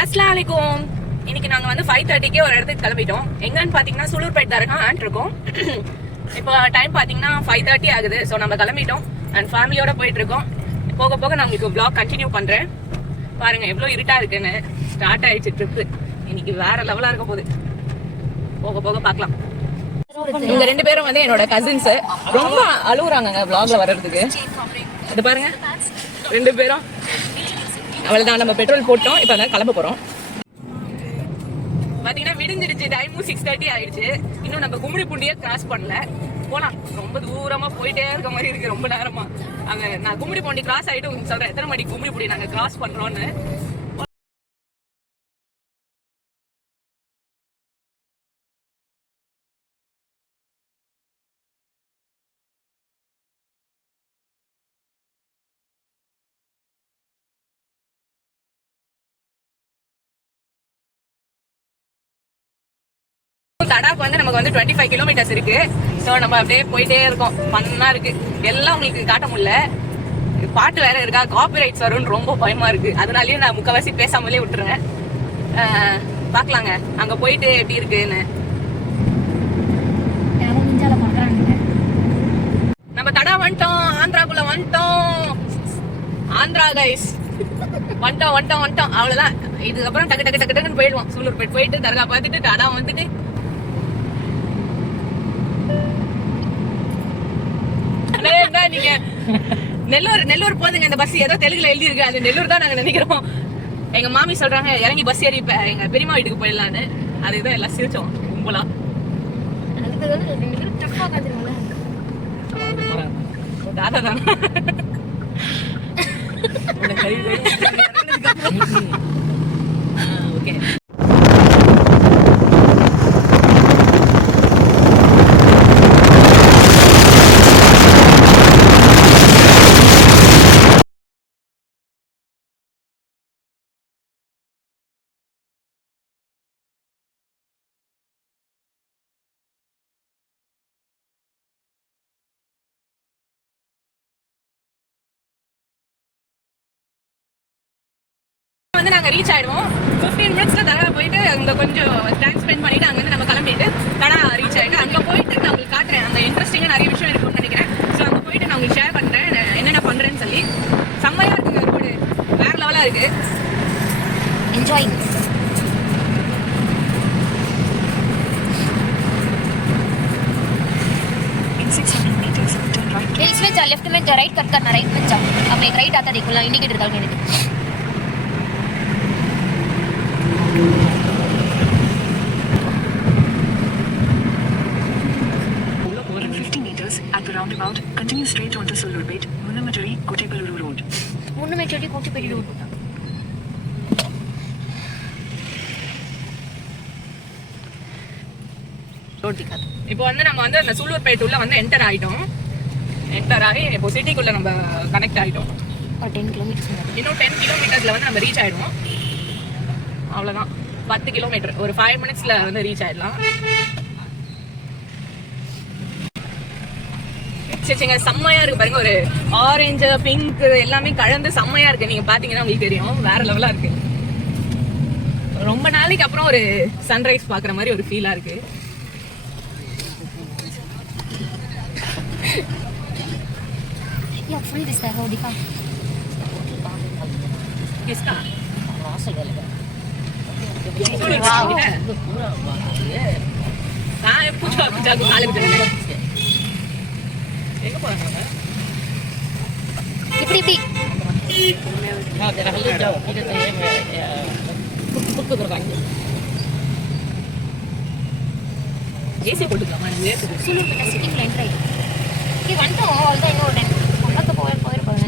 அஸ்ஸலாமு அலைக்கும். இன்னைக்கு நாங்க வந்து 5:30க்கே ஒரு இடத்துக்கு கிளம்பிட்டோம். எங்கன்னு பாத்தீங்கன்னா சுலூர்பேட் தர்கான்னு இருக்கோம். இப்போ டைம் பாத்தீங்கன்னா 5:30 ஆகுது. ஸோ நம்ம கிளம்பிட்டோம் அண்ட் ஃபேமிலியோட போயிட்டு இருக்கோம். போக போக நான் உங்களுக்கு vlog கண்டினியூ பண்றேன். பாருங்க எவ்வளவு இருட்டா இருக்குன்னு. ஸ்டார்ட் ஆயிடுச்சு ட்ரிப்பு. இன்னைக்கு வேற லெவலா இருக்க போகுது. போக போக பார்க்கலாம். இவங்க ரெண்டு பேரும் வந்து என்னோட கசின்ஸ். ரொம்ப அழுகுறாங்க vlogல வர்றதுக்கு. இது பாருங்க ரெண்டு பேரும். அவ்வளவுதான், நம்ம பெட்ரோல் போட்டோம். இப்ப அதான் கிளம்ப போறோம். பாத்தீங்கன்னா விடிஞ்சிருச்சு. டைமும் 6:30 ஆயிடுச்சு. இன்னும் நம்ம கும்மிடி பூண்டியே கிராஸ் பண்ணல. போலாம். ரொம்ப தூரமா போயிட்டே இருக்க மாதிரி இருக்கு ரொம்ப நேரமா. அங்க நான் கும்மிடி பூண்டி கிராஸ் ஆயிட்டு உங்களுக்கு சொல்றேன் எத்தனை மணிக்கு கும்மிடி பூண்டி நாங்க கிராஸ் பண்றோம்னு. தடாக்கு வந்து நமக்கு வந்து 25 கிலோமீட்டர்ஸ் இருக்கு. ஸோ நம்ம அப்படியே போயிட்டே இருக்கோம். ஃபன்னா இருக்கு. எல்லாம் உங்களுக்கு காட்ட முடியல. பாட்டு வேற இருக்கா, காப்பிரைட்ஸ் வரும்னு ரொம்ப பயமா இருக்கு. அதனாலயே நான் முக்கவாசி பேசாமலே விட்டுருங்க. பாக்கலாங்க அங்க போயிட்டு எப்படி இருக்குன்னு. நம்ம தடா வந்துட்டோம். ஆந்திராக்குள்ள வந்துட்டோம். ஆந்திரா கைஸ் வந்துட்டோம். அவ்வளவுதான். இதுக்கப்புறம் டக்கு டக்கு டக்கு டக்குன்னு போயிடுவோம். சூலூர்பேட் போயிட்டு தர்கா பார்த்துட்டு தடா வந்துட்டு நீங்க நெல்லூர் போதுங்க. இந்த பஸ் ஏதோ தெலுங்குல எழுதி இருக்கு, அது நெல்லூர் தான் நாங்க நினைக்கிறோம். எங்க மாமி சொல்றாங்க இறங்கி பஸ் ஏறி எங்க பெரியமா வீட்டுக்கு போயிடலான்னு. அதுதான் எல்லாம் சிரிச்சோம் கும்பலா. தாத்தா தான் ஓகே. வந்து நாங்க ரீச் ஆயிடுவோம். 15 மினிட்ஸ்ல தடா போயிட்டு அங்க கொஞ்சம் டைம் ஸ்பெண்ட் பண்ணிட்டு அங்க வந்து நம்ம கிளம்பிட்டு தடா ரீச் ஆயிட்டு அங்க போயிட்டு நான் உங்களுக்கு காட்டுறேன். அந்த இன்ட்ரெஸ்டிங்கா நிறைய விஷயம் இருக்கும்னு நினைக்கிறேன். ஸோ அங்க போயிட்டு நான் உங்களுக்கு ஷேர் பண்றேன் என்னென்ன பண்றேன்னு சொல்லி. செம்மையா இருக்குங்க ரோடு, வேற லெவலா இருக்கு. என்ஜாய். इसमें जा लेफ्ट में जा, राइट कट करना, राइट में जा. अब एक राइट आता देखो, इंडिकेटर डाल के. In 50 meters at the roundabout, continue straight onto Sulurpet, Munnamaduri, Kottepaluru Road. Munnamaduri, Kottepaluru Road. இப்போ வந்து நம்ம வந்து அந்த சூலூர்பேட் உள்ள வந்து என்டர் ஆகி இப்போ சிட்டிக்குள்ள நம்ம கனெக்ட் ஆகிட்டோம். 10 கிலோமீட்டர்ஸ். இன்னும் 10 கிலோமீட்டர்ஸ்ல வந்து நம்ம ரீச் ஆயிடுவோம். அவ்வளவுதான், 10 கிலோமீட்டர் ஒரு 5 மினிட்ஸ்ல வந்து ரீச் ஆயிடலாம். சரிங்க, செம்மையா இருக்கு பாருங்க. ஒரு ஆரஞ்சு பிங்க் எல்லாமே கலந்து செம்மையா இருக்கு. நீங்க பாத்தீங்கன்னா உங்களுக்கு தெரியும், வேற லெவலா இருக்கு. ரொம்ப நாளைக்கு அப்புறம் ஒரு சன்ரைஸ் பாக்குற மாதிரி ஒரு ஃபீலா இருக்கு. या फुल दिसता है हो दिखा किसका कहाँ है पूछो जागो काले में चले एंगे போறாங்க இப்படி இப்படி हां तेरा हल्ले जाओ इधर तो ये புக்கு போறாங்க ஏசி போட்டுக்கலாம் நான் ஏசி சுலூர் கிட்ட சிட்டி லைன் ரைட் இது வந்துட்டோம். அவ்வளோதான், இன்னொரு டைம் பக்கத்து போயிருப்பாங்க.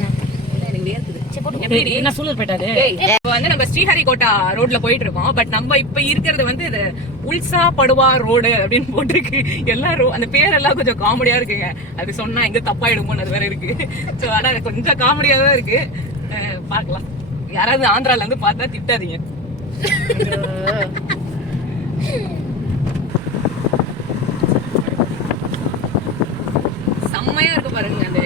என்ன சூலூர் போயிட்டாரு. இப்போ வந்து நம்ம ஸ்ரீஹரிகோட்டா ரோட்ல போயிட்டு இருக்கோம். பட் நம்ம இப்ப இருக்கிறது வந்து இது உல்சா படுவா ரோடு அப்படின்னு போட்டிருக்கு. எல்லாரும் அந்த பேரெல்லாம் கொஞ்சம் காமெடியா இருக்குங்க. அது சொன்னா எங்க தப்பாயிடுமோன்னு அது வேற இருக்கு. ஸோ ஆனா கொஞ்சம் காமெடியா தான் இருக்கு. பார்க்கலாம். யாராவது ஆந்திரால இருந்து பார்த்தா திட்டாதீங்க. செம்மையா இருக்கு பாருங்க. அந்த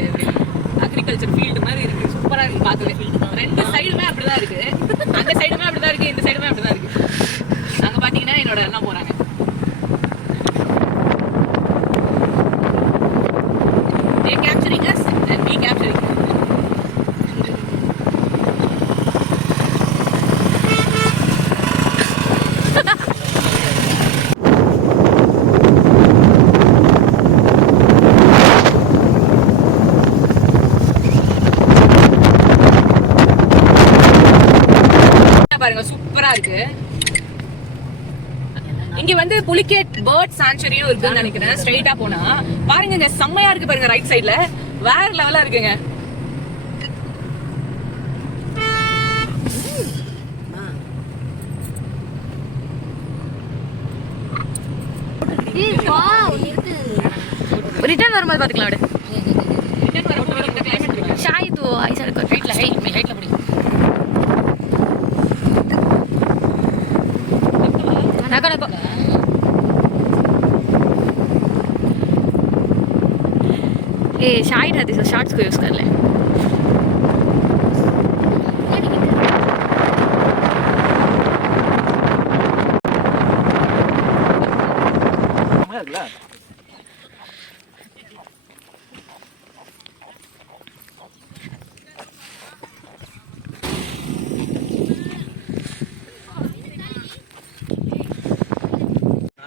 அக்ரிகல்ச்சர் ஃபீல்டு மாதிரி இருக்கு. சூப்பரா இருக்கு பார்க்கவே. ரெண்டு சைடுமே அப்படிதான் இருக்கு. அந்த சைடுமே அப்படிதான் பாருங்க, சூப்பரா இருக்கு. இங்க வந்து புலிகேட் பேர்ட் சாங்சுரியும் இருக்குன்னு நினைக்கிறேன். ஸ்ட்ரைட்டா போனா பாருங்க, இங்க செம்மையா இருக்கு பாருங்க. ரைட் சைடுல வேற லெவலா இருக்குங்க. ரிட்டர்ன் வரும்போது பாத்துக்கலாம். விடு, ரிட்டர்ன் வரும்போது இந்த கிளைமேட் இருக்கு. ஷாய் தூ ஐசா இருக்கு. ரைட்ல பிடி. நகனகோ ए शायद है तो शॉर्ट्स को यूज कर ले.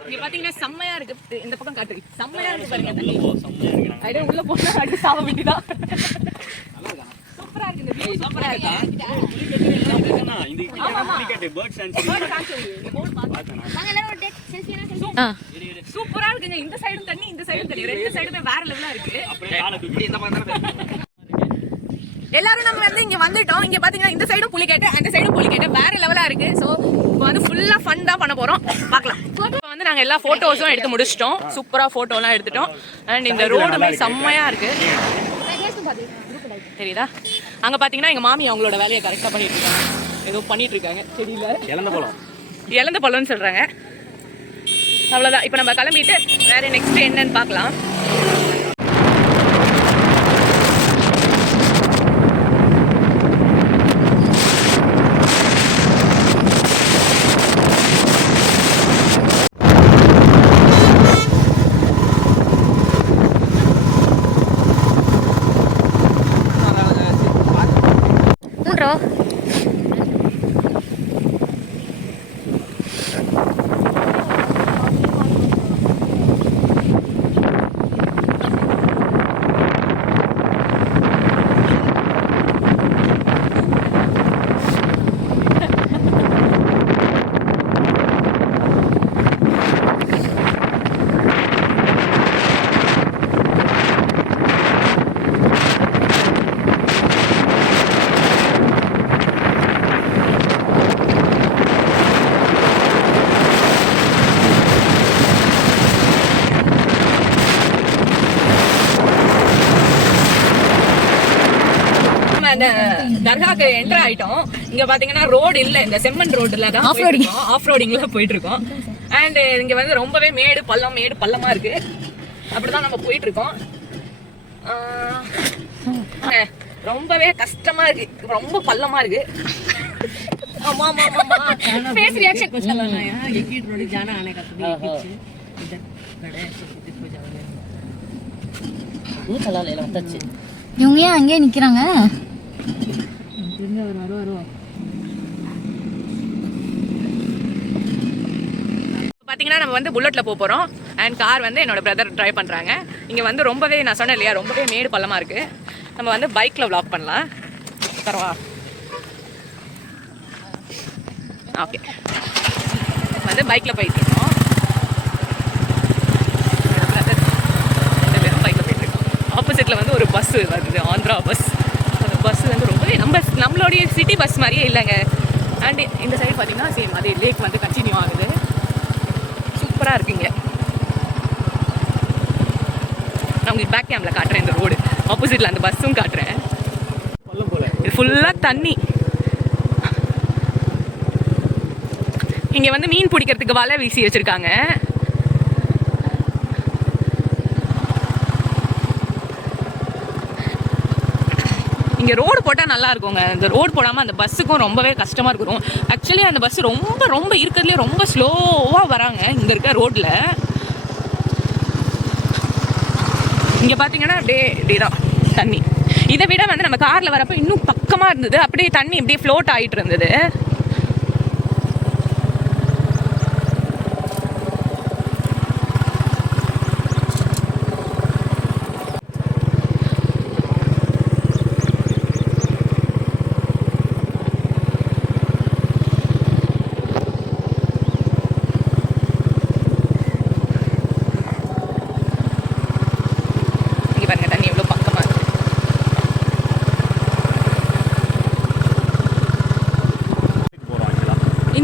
இங்க பாத்தீங்கன்னா செம்மையா இருக்கு. இந்த பக்கம் காட்டு, செம்மையா இருக்கு பாருங்க. ஐடியா உள்ள போனா அடி சாவ வேண்டியதா. சூப்பரா இருக்கு இந்த வியூ. சூப்பரா இருக்கு. இந்த புலிகேட் பேர்ட் சாங்சுரி போர்ட் பார்த்தேன். வாங்க எல்லாரும் ஒரு டேக் செல்ஃபி எல்லாம் சூப்பரா இருக்குங்க. இந்த சைடும் தண்ணி, இந்த சைடும் தண்ணி, ரெண்டு சைடுமே வேற லெவலா இருக்கு. அப்படியே கால தூக்கி இந்த பக்கம் தான. எல்லாரும் நம்ம வந்து இங்க வந்துட்டோம். இங்க பாத்தீங்கன்னா இந்த சைடும் புலிகேட், அந்த சைடும் புலிகேட், வேற லெவலா இருக்கு. சோ இப்போ வந்து ஃபுல்லா ஃபன் தான் பண்ண போறோம். பார்க்கலாம். இப்போ வந்து நாங்க எல்லா போட்டோஸும் எடுத்து முடிச்சிட்டோம். சூப்பரா போட்டோ எல்லாம் எடுத்துட்டோம். அண்ட் இந்த ரோடுமே செம்மையா இருக்கு. தெரியுதா? அங்க பாத்தீங்கன்னா எங்க மாமி அவங்களோட வேலையை கரெக்டா பண்ணிட்டு இருக்காங்க. ஏதோ பண்ணிட்டு இருக்காங்க. தெரியல, இழந்த பழம்னு சொல்றாங்க. அவ்வளவுதான். இப்போ நம்ம கிளம்பிட்டு வேற நெக்ஸ்ட் என்னன்னு பார்க்கலாம். தர்காக்கு என்டர் ஆயிட்டோம். இங்க பாத்தீங்கன்னா ரோடு இல்ல, இந்த செம்மண் ரோடுல தான் ஆஃப் ரோடிங்ல போயிட்டு இருக்கோம். அண்ட் இங்க வந்து ரொம்பவே மேடு பள்ளமா இருக்கு. அப்படிதான் நம்ம போயிட்டு இருக்கோம். ரொம்பவே கஷ்டமா இருக்கு, ரொம்ப பள்ளமா இருக்கு. ஆமா ஆமா ஆமா ஃபேஸ் ரியாக்ஷன் कुछ चलाना है। हां एक ही रोड जाना आने का तो पीछे इधर खड़े हैं, सब हो जाओगे वो चला ले ला टच இவங்க ஏன் அங்கே நிக்கிறாங்க? பாத்தீங்கன்னா நம்ம வந்து புல்லட்ல போறோம். அண்ட் கார் வந்து என்னோட பிரதர் டிரைவ் பண்றாங்க. இங்க வந்து ரொம்பவே, நான் சொன்னேன் இல்லையா, ரொம்பவே மேடு பள்ளமா இருக்கு. நம்ம வந்து பைக்ல vlog பண்ணலாம். தரவா? ஓகே, வந்து பைக்ல போயிட்டு இருக்கோம். ஆப்போசிட்ல வந்து ஒரு பஸ் வருது, ஆந்திரா பஸ். அந்த பஸ் வந்து ரொம்பவே நம்மளுடைய சிட்டி பஸ் மாதிரியே இல்லைங்க. அண்ட் இந்த சைடு பார்த்தீங்கன்னா சேம் அதே லேக் வந்து கண்டினியூ ஆகுது. சூப்பராக இருக்குங்க. நான் உங்களுக்கு பேக் கேம்ல காட்டுறேன். இந்த ரோடு ஆப்போசிட்ல அந்த பஸ்ஸும் காட்டுறேன். இது ஃபுல்லாக தண்ணி. இங்கே வந்து மீன் பிடிக்கிறதுக்கு வலை வீசி வச்சிருக்காங்க. இங்கே ரோடு போட்டால் நல்லா இருக்குங்க. இந்த ரோடு போடாமல் அந்த பஸ்ஸுக்கும் ரொம்பவே கஷ்டமாக இருக்கும். ஆக்சுவலி அந்த பஸ் ரொம்ப இருக்கிறதுலே ரொம்ப ஸ்லோவாக வராங்க இங்கே இருக்க ரோட்டில். இங்கே பார்த்தீங்கன்னா அப்படியே தான் தண்ணி. இதை விட வந்து நம்ம காரில் வரப்போ இன்னும் பக்கமாக இருந்தது. அப்படியே தண்ணி இப்படியே ஃப்ளோட் ஆகிட்டு இருந்தது.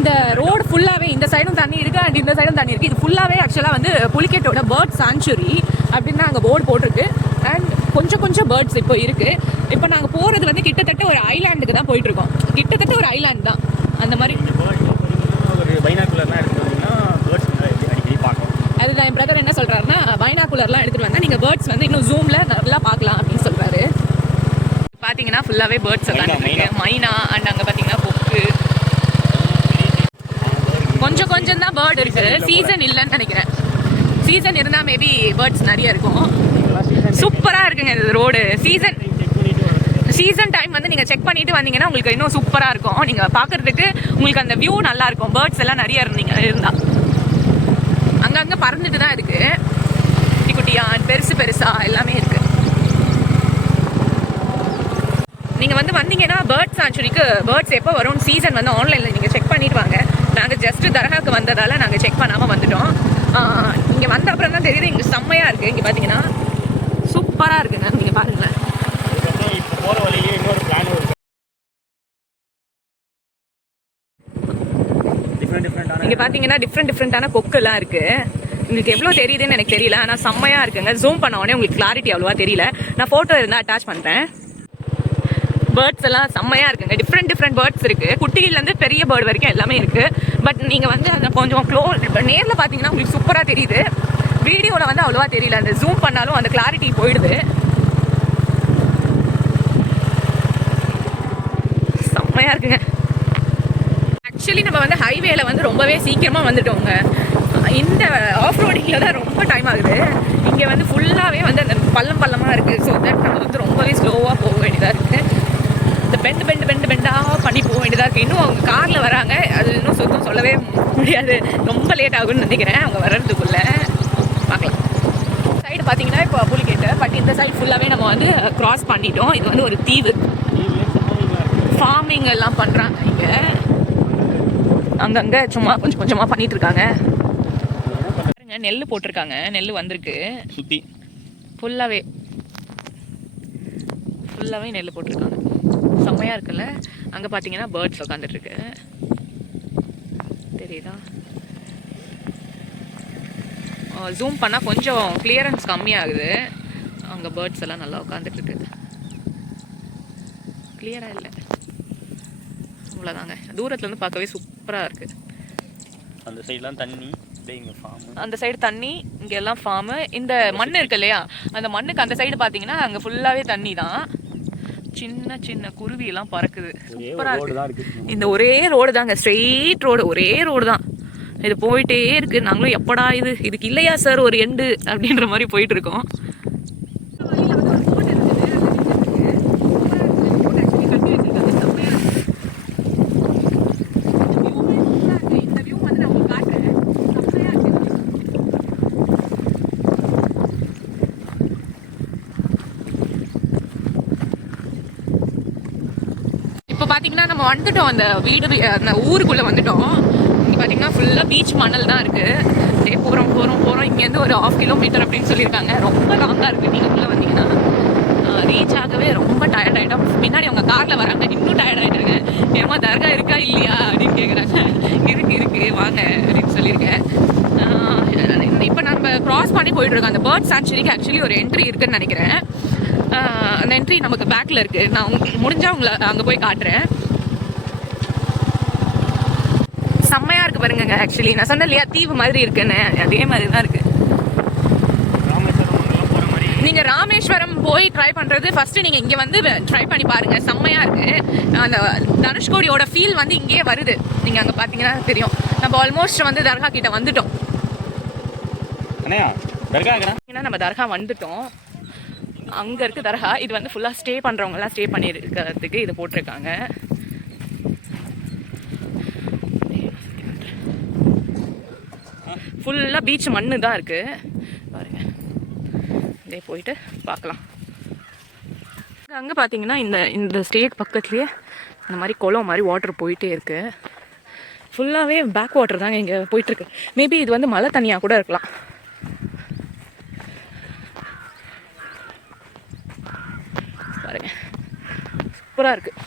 இந்த ரோடு ஃபுல்லாகவே இந்த சைடும் தண்ணி இருக்குது அண்ட் இந்த சைடும் தண்ணி இருக்குது. இது ஃபுல்லாகவே ஆக்சுவலாக வந்து புலிகேட்டோட பேர்ட் சாங்சுரி அப்படின்னு தான் அங்கே போர்டு போட்டிருக்கு. அண்ட் கொஞ்சம் பேர்ட்ஸ் இப்போ இருக்குது. இப்போ நாங்கள் போகிறது வந்து கிட்டத்தட்ட ஒரு ஐலாண்டுக்கு தான் போயிட்டுருக்கோம். கிட்டத்தட்ட ஒரு ஐலாண்ட் தான் அந்த மாதிரி. ஒரு பைனாக்குலர்லாம் எடுத்துகிட்டு வந்தீங்கன்னா பேர்ட்ஸ் அடிக்கடி பார்க்கலாம். அதுதான் என் பிரதர் என்ன சொல்கிறாருன்னா, பைனாக்குலர்லாம் எடுத்துகிட்டு வந்தால் நீங்கள் பேர்ட்ஸ் வந்து இன்னும் ஜூமில் நல்லா பார்க்கலாம் அப்படின்னு சொல்கிறாரு. பார்த்தீங்கன்னா ஃபுல்லாகவே பேர்ட்ஸ் எல்லாம் இருக்குது. மைனா அண்ட் அங்கே பார்த்தீங்கன்னா கொக்கு, கொஞ்சம் தான் பேர்டு இருக்குது. சீசன் இல்லைன்னு நினைக்கிறேன். சீசன் இருந்தால் மேபி பேர்ட்ஸ் நிறைய இருக்கும். சூப்பராக இருக்குங்க இந்த ரோடு. சீசன் டைம் வந்து நீங்கள் செக் பண்ணிட்டு வந்தீங்கன்னா உங்களுக்கு இன்னும் சூப்பராக இருக்கும். நீங்கள் பார்க்குறதுக்கு உங்களுக்கு அந்த வியூ நல்லா இருக்கும். பேர்ட்ஸ் எல்லாம் நிறைய இருந்தால் அங்கங்கே பறந்துட்டு தான் இருக்குது. குட்டி குட்டியாக பெருசாக எல்லாமே இருக்குது. நீங்கள் வந்து வந்தீங்கன்னா பேர்ட் சாங்சுரிக்கு பேர்ட்ஸ் எப்போ வரும் சீசன் வந்து ஆன்லைனில் நீங்கள் செக் பண்ணிட்டு வாங்க. நாங்கள் ஜஸ்ட் தர்காவுக்கு வந்ததால் நாங்கள் செக் பண்ணாமல் வந்துட்டோம். இங்கே வந்த அப்புறம் தான் தெரியுது இங்கே செம்மையாக இருக்குது. இங்கே பார்த்தீங்கன்னா சூப்பராக இருக்குங்க. நீங்கள் பாருங்களேன். இப்போ போகிற வழியே இன்னொரு பிளான் இருக்குது. இங்கே பார்த்தீங்கன்னா டிஃப்ரெண்ட்டான கொக்கெல்லாம் இருக்குது. உங்களுக்கு எவ்வளோ தெரியுதுன்னு எனக்கு தெரியல, ஆனால் செம்மையாக இருக்குங்க. ஜூம் பண்ண உடனே உங்களுக்கு கிளாரிட்டி அவ்வளோவா தெரியல. நான் ஃபோட்டோ இருந்தால் அட்டாச் பண்ணுறேன். பேர்ட்ஸ் எல்லாம் செம்மையாக இருக்குங்க. டிஃப்ரெண்ட் பேர்ட்ஸ் இருக்குது. குட்டியிலேருந்து பெரிய பேர்டு வரைக்கும் எல்லாமே இருக்குது. பட் நீங்கள் வந்து அதை கொஞ்சம் நேரில் பார்த்தீங்கன்னா உங்களுக்கு சூப்பராக தெரியுது. வீடியோவில் வந்து அவ்வளோவா தெரியல. அந்த ஜூம் பண்ணாலும் அந்த கிளாரிட்டி போயிடுது. செம்மையாக இருக்குங்க. ஆக்சுவலி நம்ம வந்து ஹைவேல வந்து ரொம்பவே சீக்கிரமாக வந்துட்டோங்க. இந்த ஆஃப் ரோடிங்கில் தான் ரொம்ப டைம் ஆகுது. இங்கே வந்து ஃபுல்லாகவே வந்து அந்த பள்ளமாக இருக்குது. ஸோ தட் நம்ம வந்து ரொம்பவே ஸ்லோவாக போக வேண்டியதாக இருக்குது. இந்த பெண்டாக பண்ணி போக வேண்டியதாக இருக்குது. இன்னும் அவங்க காரில் வராங்க. அது இன்னும் சுத்தம் சொல்லவே முடியாது. ரொம்ப லேட் ஆகும்னு நினைக்கிறேன் அவங்க வர்றதுக்குள்ளே. பார்க்கலாம். சைடு பார்த்தீங்கன்னா இப்போ புலிகேட்டு. பட் இந்த சைடு ஃபுல்லாகவே நம்ம வந்து க்ராஸ் பண்ணிட்டோம். இது வந்து ஒரு தீவு. ஃபார்மிங் எல்லாம் பண்ணுறாங்க இங்கே. அங்கங்கே சும்மா கொஞ்சமாக பண்ணிட்டு இருக்காங்க. நெல் போட்டிருக்காங்க. நெல் வந்திருக்கு. சுற்றி ஃபுல்லாகவே நெல் போட்டிருக்காங்க. செம்மையாக இருக்குல்ல. அங்கே பார்த்தீங்கன்னா பேர்ட்ஸ் உட்காந்துட்ருக்கு. தெரியுதா? ஜூம் பண்ணால் கொஞ்சம் கிளியரன்ஸ் கம்மியாகுது. அங்கே பேர்ட்ஸ் எல்லாம் நல்லா உட்காந்துட்ருக்கு. கிளியராக இல்லை, அவ்வளோதாங்க. தூரத்துலேருந்து பார்க்கவே சூப்பராக இருக்குது. அந்த சைட்லாம் தண்ணி, அந்த சைடு தண்ணி, இங்கே எல்லாம் ஃபார்மு. இந்த மண் இருக்கு இல்லையா, அந்த மண்ணுக்கு அந்த சைடு பார்த்தீங்கன்னா அங்கே ஃபுல்லாகவே தண்ணி தான். சின்ன குருவி எல்லாம் பறக்குது. சூப்பராக இருக்கு. இந்த ஒரே ரோடு தாங்க, ஸ்ட்ரெயிட் ரோடு, ஒரே ரோடு தான். இது போயிட்டே இருக்கு. நாங்களும் எப்படா இதுக்கு இல்லையா சார் ஒரு எண்டு அப்படின்ற மாதிரி போயிட்டு இருக்கோம். பார்த்தீங்கன்னா நம்ம வந்துட்டோம். அந்த ஊருக்குள்ளே வந்துட்டோம். இங்கே பார்த்தீங்கன்னா ஃபுல்லாக பீச் மணல் தான் இருக்குது. அப்படியே போகிறோம். இங்கேருந்து ஒரு 1/2 கிலோமீட்டர் அப்படின்னு சொல்லியிருக்காங்க. ரொம்ப லாங்காக இருக்குது. நீங்கள் உள்ளே வந்தீங்கன்னா ரீச் ஆகவே ரொம்ப டயர்ட் ஆகிட்டோம். பின்னாடி அவங்க காரில் வராங்க, இன்னும் டயர்ட் ஆகிட்டாங்க. ஏமா தர்கா இருக்கா இல்லையா அப்படின்னு கேட்குறாங்க. இருக்கு வாங்க அப்படின்னு சொல்லியிருக்கேன். இப்போ நம்ம க்ராஸ் பண்ணி போயிட்டுருக்கோம். அந்த பேர்ட் சாங்சுரிக்கு ஆக்சுவலி ஒரு என்ட்ரி இருக்குதுன்னு நினைக்கிறேன். அந்த என்ட்ரி நமக்கு பேக்கில் இருக்குது. நான் முடிஞ்சால் உங்களை அங்கே போய் காட்டுறேன். செம்மையாக இருக்குது பாருங்க. ஆக்சுவலி நான் சொன்னேன் இல்லையா தீவு மாதிரி இருக்குன்னு, அதே மாதிரி தான் இருக்குது. நீங்கள் ராமேஸ்வரம் போய் ட்ரை பண்ணுறது ஃபஸ்ட்டு நீங்கள் இங்கே வந்து ட்ரை பண்ணி பாருங்கள். செம்மையாக இருக்குது. அந்த தனுஷ்கோடியோட ஃபீல் வந்து இங்கேயே வருது. நீங்கள் அங்கே பார்த்தீங்கன்னா தெரியும். நம்ம ஆல்மோஸ்ட் வந்து தர்கா கிட்ட வந்துட்டோம். ஏன்னா நம்ம தர்கா வந்துட்டோம். அங்கே இருக்குது தர்கா. இது வந்து ஃபுல்லாக ஸ்டே பண்ணுறவங்கலாம் ஸ்டே பண்ணியிருக்கிறதுக்கு இது போட்டிருக்காங்க. ஃபுல்லாக பீச் மண்ணு தான் இருக்குது பாருங்க. இதே போயிட்டு பார்க்கலாம். அங்கே பார்த்தீங்கன்னா இந்த ஸ்டேட் பக்கத்துலேயே அந்த மாதிரி குளம் மாதிரி வாட்டர் போயிட்டே இருக்குது. ஃபுல்லாகவே பேக் வாட்டர் தாங்க இங்கே போயிட்டுருக்கு. மேபி இது வந்து மழை தண்ணியாக கூட இருக்கலாம். பாருங்க, சூப்பராக இருக்குது.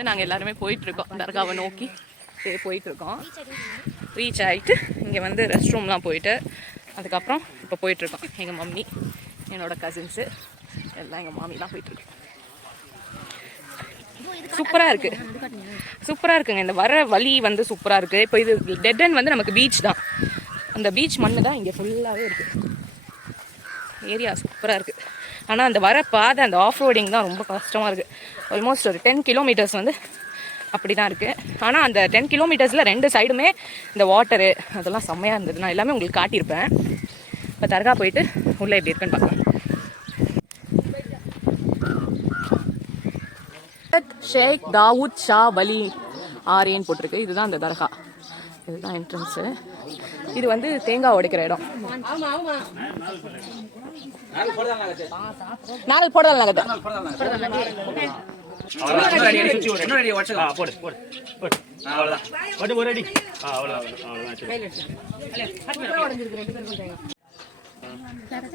வந்து நாங்கள் எல்லாருமே போயிட்டுருக்கோம் தர்காவை நோக்கி போயிட்டுருக்கோம். ரீச் ஆகிட்டு இங்கே வந்து ரெஸ்ட் ரூம்லாம் போயிட்டு அதுக்கப்புறம் இப்போ போயிட்டுருக்கோம். எங்கள் மம்மி, என்னோட கசின்ஸு எல்லாம் எங்கள் மாமிலாம் போயிட்டுருக்கோம். சூப்பராக இருக்குது, சூப்பராக இருக்குங்க. இந்த வர வழி வந்து சூப்பராக இருக்குது. இப்போ இது டெட் எண்ட் வந்து நமக்கு பீச் தான். அந்த பீச் மண்ணு தான் இங்கே ஃபுல்லாகவே இருக்குது. ஏரியா சூப்பராக இருக்குது. ஆனால் அந்த வர பாதை அந்த ஆஃப் ரோடிங் தான் ரொம்ப கஷ்டமாக இருக்குது. ஆல்மோஸ்ட் ஒரு 10 கிலோமீட்டர்ஸ் வந்து அப்படி தான் இருக்குது. ஆனால் அந்த 10 கிலோமீட்டர்ஸில் 2 சைடுமே இந்த வாட்டரு அதெல்லாம் செம்மையாக இருந்தது. நான் எல்லாமே உங்களுக்கு காட்டியிருப்பேன். இப்போ தர்கா போயிட்டு உள்ளே எப்படி இருக்குன்னு பார்க்கலாம். ஷேக் தாவூத் ஷா வலி ஆரியன்னு போட்டிருக்கு. இதுதான் அந்த தர்கா, இதுதான் என்ட்ரன்ஸு. இது வந்து தேங்காய் உடைக்கிற இடம். நாள் போடலாம் நகத்தை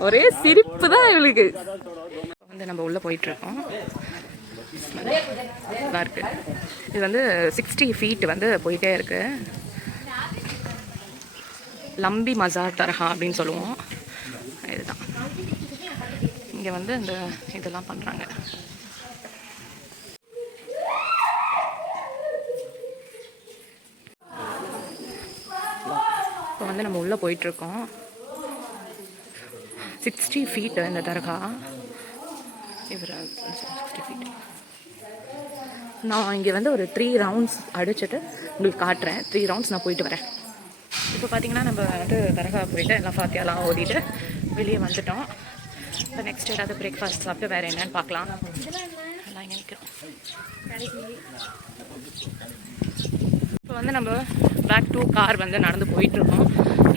ஒரே சிரிப்பு தான் இவளுக்கு. வந்து நம்ம உள்ள போயிட்டு இருக்கோம். இருக்கு இது வந்து 60 feet வந்து போயிட்டே இருக்கு. லம்பி மசார் தர்கா அப்படின்னு சொல்லுவோம். இதுதான் இங்கே வந்து இந்த இதெல்லாம் பண்ணுறாங்க. இப்போ வந்து நம்ம உள்ளே போயிட்டுருக்கோம். 60 feet இந்த தர்கா. இவர் 60 feet. நான் இங்கே வந்து ஒரு 3 rounds அடிச்சுட்டு உங்களுக்கு காட்டுறேன். 3 rounds நான் போயிட்டு வரேன். இப்போ பார்த்தீங்கன்னா நம்ம வந்து தர்கா போயிட்டு எல்லாம் ஃபாத்தியாலாம் ஓடிட்டு வெளியே வந்துட்டோம். இப்போ நெக்ஸ்ட் ஏதாவது பிரேக்ஃபாஸ்ட் சாப்பிட்டு வேறு என்னன்னு பார்க்கலாம். எல்லாம் இங்கே நிற்கிறோம். இப்போ வந்து நம்ம பேக் டு கார் வந்து நடந்து போயிட்டுருக்கோம்.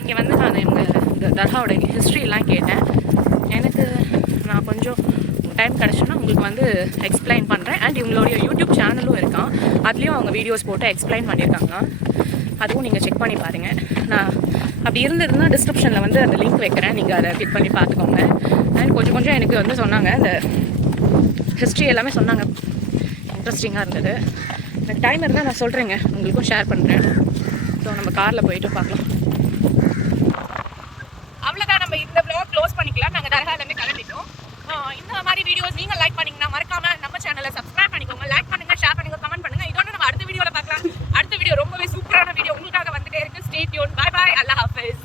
இங்கே வந்து நான் இந்த தர்காவோட ஹிஸ்ட்ரிலாம் கேட்டேன். எனக்கு நான் கொஞ்சம் டைம் கிடச்சுன்னா உங்களுக்கு வந்து எக்ஸ்பிளைன் பண்ணுறேன். அண்ட் இவங்களுடைய யூடியூப் சேனலும் இருக்கான், அதுலேயும் அவங்க வீடியோஸ் போட்டு எக்ஸ்பிளைன் பண்ணியிருக்காங்க. அதுவும் நீங்கள் செக் பண்ணி பாருங்கள். நான் அப்படி இருந்ததுன்னா டிஸ்கிரிப்ஷனில் வந்து அந்த லிங்க் வைக்கிறேன், நீங்கள் அதை கிளிக் பண்ணி பார்த்துக்கோங்க. அண்ட் கொஞ்சம் எனக்கு வந்து சொன்னாங்க, இந்த ஹிஸ்ட்ரி எல்லாமே சொன்னாங்க, இன்ட்ரெஸ்டிங்காக இருந்தது. எனக்கு டைம் இருந்தால் நான் சொல்கிறேங்க, உங்களுக்கும் ஷேர் பண்ணுறேன். ஸோ நம்ம காரில் போயிட்டு பார்க்கலாம். அவ்வளோதான், நம்ம இந்த வ்ளாக் க்ளோஸ் பண்ணிக்கலாம். நாங்கள் தர்காலேருந்து கிளம்பிட்டோம். இந்த மாதிரி வீடியோஸ் நீங்கள் லைக் பண்ணிங்கன்னா மறக்காம நம்ம சேனலை சப்ஸ்கிரைப் பண்ணிக்கோங்க. லைக் பண்ணுங்க, ஷேர் பண்ணுங்க, கமெண்ட் பண்ணுங்க. இதோட நம்ம அடுத்த வீடியோவில் பார்க்கலாம். அடுத்த வீடியோ ரொம்பவே சூப்பரான வீடியோ உங்களுக்காக வந்துட்டே இருக்கு. Stay tuned. Bye bye. அல்லாஹ் ஹாஃபிஸ்.